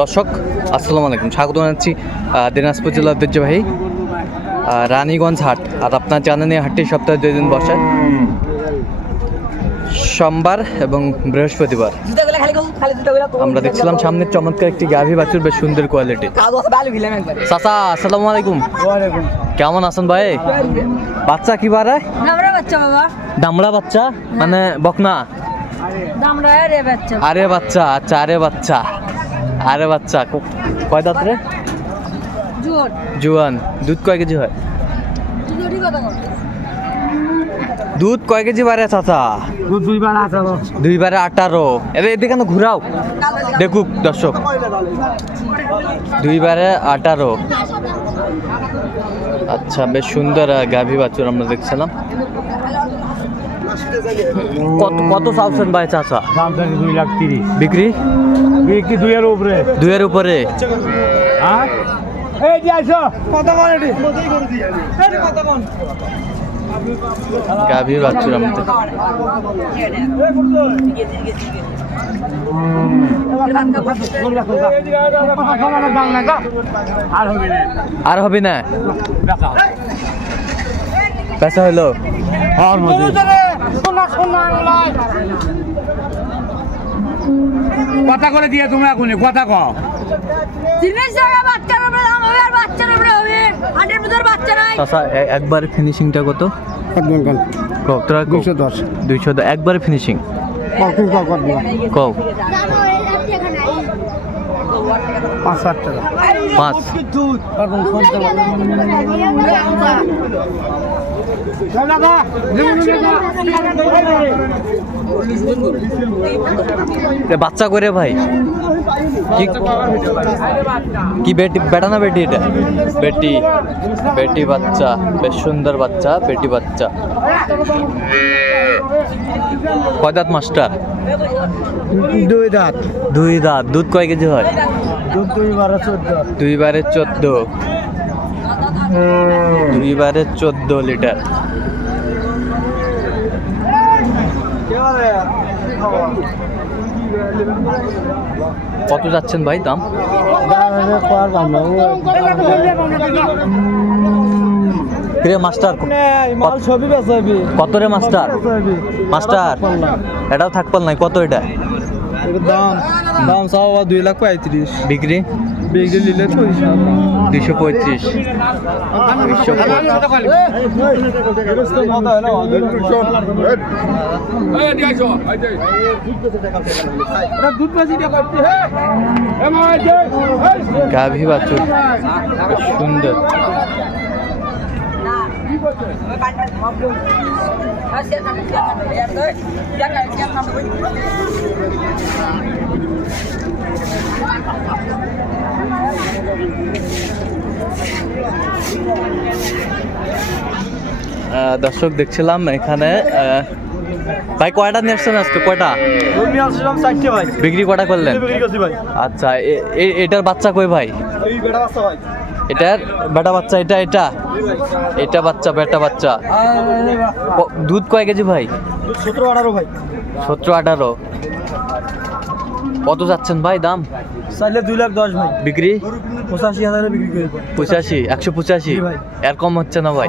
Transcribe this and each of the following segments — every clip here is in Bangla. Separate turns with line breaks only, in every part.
দর্শক আসসালামু আলাইকুম। স্বাগত জানাচ্ছি দিনাজপুর জেলা ঐতিহ্যবাহী রানীগঞ্জ হাট। আর আপনার জানেন এই হাটটি সপ্তাহে দুই দিন বসে। সোমবার এবং বৃহস্পতিবার। আমরা দেখছিলাম সামনের চমৎকার একটি গাভী বাছুর বেশ সুন্দর কোয়ালিটি। চাচা আসসালামু আলাইকুম। কেমন আছেন ভাই? বাচ্চা কি বারে
দামড়া বাচ্চা?
মানে বকনা?
বাচ্চা।
আরে বাচ্চা আচ্ছা আরে বাচ্চা। আরে বাচ্চা কয় দাঁত রে? জুয়ান। দুধ কয় কেজি হয়? দুধ কয় কেজি বারে চাচা? দুই বারে আঠারো। এরে এদিকে কেন ঘুরাও। দেখুক দর্শক। দুই বারে আঠারো। আচ্ছা বেশ সুন্দর গাভী বাছুর আমরা দেখছিলাম। কত কত চাওছেন ভাই চাচা?
দাম দুই লাখ তিরিশ।
বিক্রি?
বিক্রি দুইয়ের উপরে
দুইয়ের উপরে
হ্যাঁ এই যে আইসো কত করে এটি
গাভী বাছুর আমরা দেখ-
আর হবে না
আর হবে না পেশা হলো
মধ্যে কথা করে দিয়ে তুমি এখন কথা কও
জিনিস জায়গা বাচ্চার উপরে দাম হবে আর বাচ্চার উপরে হবে হাটের ভিতর বাচ্চা নাই।
চাচা একবার ফিনিশিংটা কত? একবার ফিনিশিং কও।
পাঁচ ষাট টাকা।
পাঁচ। বাচ্চা করে ভাই। কি বেটি বেটা না বেটি এটা? বেটি। বেটি বাচ্চা। বেশ সুন্দর বাচ্চা বেটি বাচ্চা। কয় দাঁত মাস্টার?
দুই দাঁত।
দুই দাঁত। দুধ কয় কেজি হয়?
দুই বারো চোদ্দ।
চোদ্দ। দুইবারে চোদ্দ লিটার। কত যাচ্ছেন ভাই দাম? কিরে মাস্টার
মাল ছবি বেচাবি।
কত রে মাস্টার? মাস্টার এটাও থাকপাল নাই কত এটা?
দাম দাম চাও দুই লাখ পঁয়ত্রিশ
বিক্রি
বিক্রি নিলে
দুইশো পঁয়ত্রিশ দুইশো
হ্যাঁ
গাভী বাছুর সুন্দর দর্শক দেখছিলাম এখানে ভাই কয়টা নিয়ে আসছেন আজকে? কয়টা? বিক্রি কয়টা করলেন? আচ্ছা এটার বাচ্চা কই ভাই। এটার বেটা বাচ্চা এটা এটা। এটা বাচ্চা বেটা বাচ্চা। দুধ কয় কেজি ভাই?
সতেরো আঠারো ভাই।
সতেরো আঠারো। কত যাচ্ছেন ভাই দাম?
চাইলে দুই লাখ দশ ভাই।
বিক্রি?
পঁচাশি হাজারে বিক্রি করে
পঁচাশি একশো পঁচাশি? এর কম হচ্ছে না ভাই?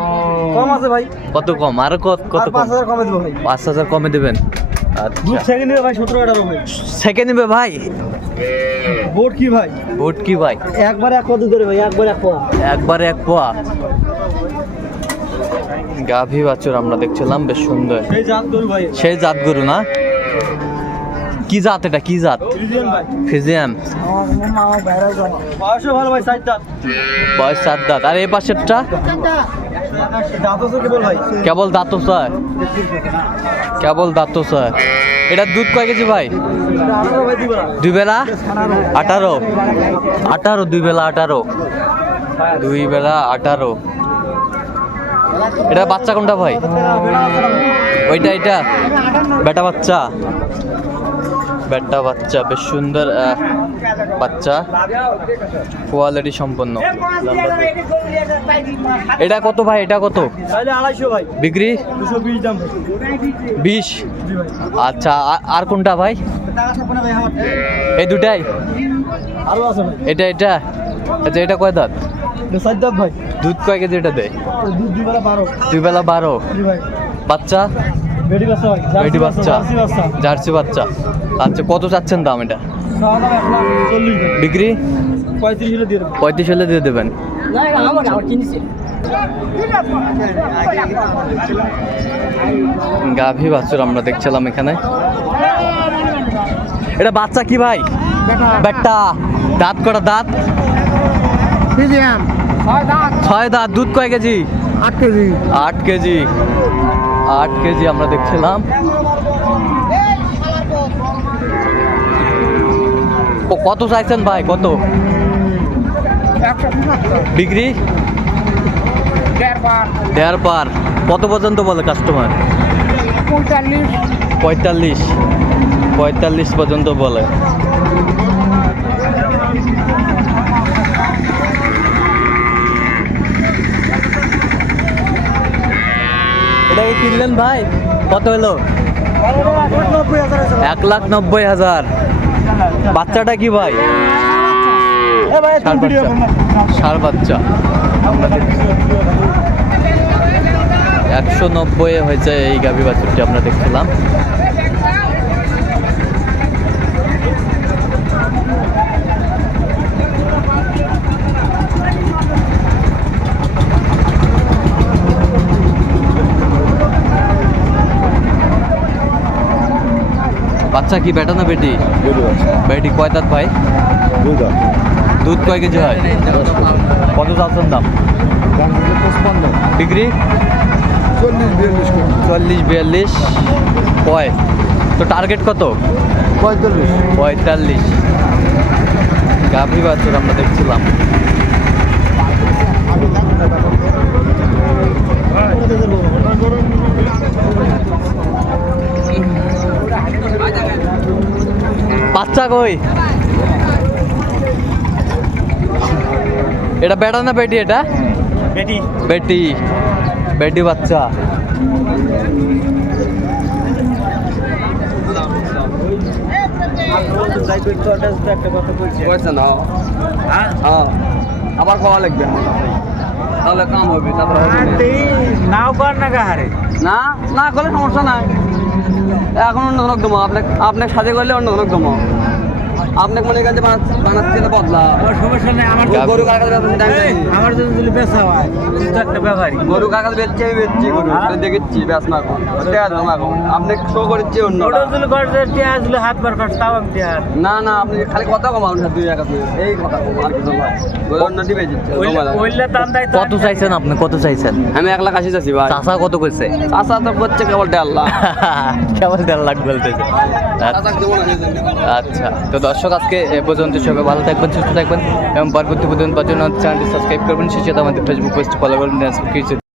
কম আছে ভাই।
কত কম? আরও কত কত
পাঁচ হাজার কমে দেবো ভাই।
পাঁচ হাজার কমে দেবেন। আচ্ছা।
সেকেন্ড ভাই
সেকেন্ড নেবে ভাই।
বোট কি ভাই?
ভোট কি ভাই?
একবার এক কত ধরে ভাই একবার এক পোয়া
একবারে এক পোয়া গাভী বাছুর আমরা দেখছিলাম বেশ সুন্দর।
সেই জাত গরু ভাই।
সেই জাত গরু না? কি জাত এটা? কি জাত?
দাঁত।
বয়স সাত দাঁত। আর এই পাশেরটা?
কেবল ভাই।
কেবল দাঁত স্যার। কেবল দাঁত স্যার। এটা দুধ কয় কেজি ভাই? দুই বেলা? আঠারো। আঠারো, দুই বেলা আঠারো। দুই বেলা আঠারো। এটা বাচ্চা কোনটা ভাই? ওইটা, এটা। বেটা বাচ্চা। বেটা বাচ্চা বেশ সুন্দর বাচ্চা। কোয়ালিটি সম্পন্ন। এটা কত ভাই? এটা কত? বিক্রি?
বিশ
আচ্ছা আর কোনটা ভাই? এই দুটাই? এটা এটা? আচ্ছা এটা কয় দাঁত?
ভাই।
দুধ কয় কেজি এটা দেয়?
দুই বেলা বারো।
বাচ্চা? বেটি বাচ্চা
জার্সি বাচ্চা
আচ্ছা কত চাচ্ছেন দাম এটা? বিক্রি?
পঁয়ত্রিশ হলে দিয়ে
দেবেন
না এটা আমার আমার কিনছে
গাভী বাছুর আমরা দেখছিলাম এখানে। এটা বাচ্চা কি ভাই? বেটা। দাঁত কটা দাঁত? ছয় দাঁত। দুধ কয় কেজি?
আট কেজি।
আট কেজি। আট কেজি আমরা দেখছিলাম। ও কত চাইছেন ভাই? কত? বিক্রি? দেড় পার। কত পর্যন্ত বলে কাস্টমার পঁয়তাল্লিশ। পঁয়তাল্লিশ পর্যন্ত বলে। কিনলেন ভাই? কত হলো? এক লাখ নব্বই হাজার। বাচ্চাটা কি ভাই? বাচ্চা। বাচ্চা। একশো নব্বই হয়েছে এই গাভী বাছুরটি আমরা দেখছিলাম। বাচ্চা কি বেটা না বেটি? বেটি কয় দাঁত ভাই? দুধ কয় কেজি হয়? কত চাচ্ছেন দাম? বিক্রি?
চল্লিশ বিয়াল্লিশ।
চল্লিশ বিয়াল্লিশ কয়? তো টার্গেট কত?
পঁয়তাল্লিশ।
পঁয়তাল্লিশ। গাভী বাছুর আমরা দেখছিলাম। কই? এটা বেটা না বেটি এটা?
বেটি।
বেটি। বেটি বাচ্চা।
না। হ্যাঁ? আবার খাওয়া লাগবে তাহলে কাম হবে তারপরে না।
নাও কর না গাহারে
না? না করলে সমস্যা নাই। এখন অন্য ধরনের দমো আপনার আপনার সাথে করলে অন্য ধরনের দমো আপনাকে মনে করেন বানাচ্ছে না বদলা।
সমস্যা নেই আমার
গরু
এই, আমার যদি যদি বেচা হয় একটা ব্যাপারই
গরু বেচছে আমি বেচছি গরু।
হ্যাঁ?
দেখেছি বেচ না এখন। আপনি শো করেছি অন্য
ওটা করছে হাত বার করছে তাও আমি
না না আপনি খালি কথা কম আপনার দুই একা দুই এই কথা কম আর কিছু নয়। অন্য দিবে
দাম দেয়
কত চাইছেন আপনি? কত চাইছেন?
আমি এক লাখ আশি চাচ্ছি ভাই।
চাষা কত করছে?
চাষা তো করছে কেবল দেড় লাখ।
কেমন দেড় লাখ বলতেছে। আচ্ছা তো দর্শক আজকে এ পর্যন্ত সবাই ভালো থাকবেন, সুস্থ থাকবেন এবং পরবর্তী পর্যন্ত চ্যানেলটি সাবস্ক্রাইব করবেন। সেই সাথে আমাদের ফেসবুক পেজটি ফলো করবেন।